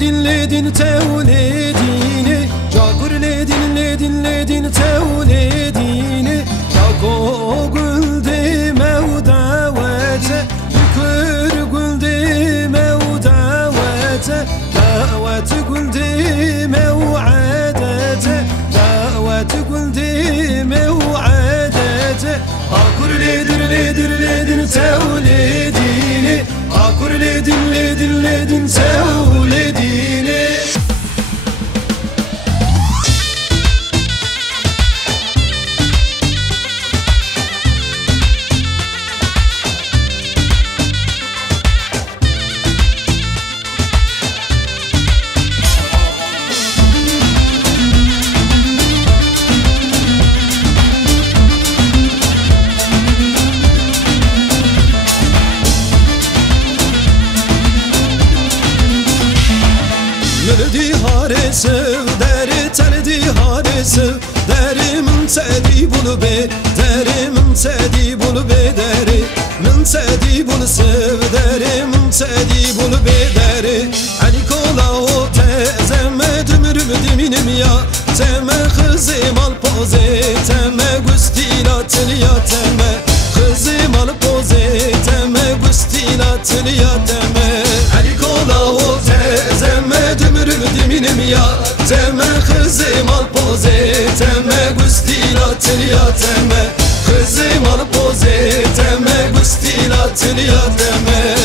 ledin tevledini Cagur ledin tevledini Cako güldi mevdavete Yükür güldi mevdavete Davet güldi mev'adete Davet güldi mev'adete Akur ledin tevledini Akur ledin tevledini Müldi haresev, deri teldi haresev Derimin tedi bulu be, derimin tedi bulu be deri Min tedi bulu sev, derimin tedi bulu be deri Ali kola o tezeme dümürüm diminim ya Teme kızım al poze, teme gustilatın ya teme Kızım al poze, teme gustilatın ya teme Ali kola o tezeme dümürüm diminim ya Teme kızım al poze, teme gustilatın ya teme Kızım al poze, teme gustilatın ya teme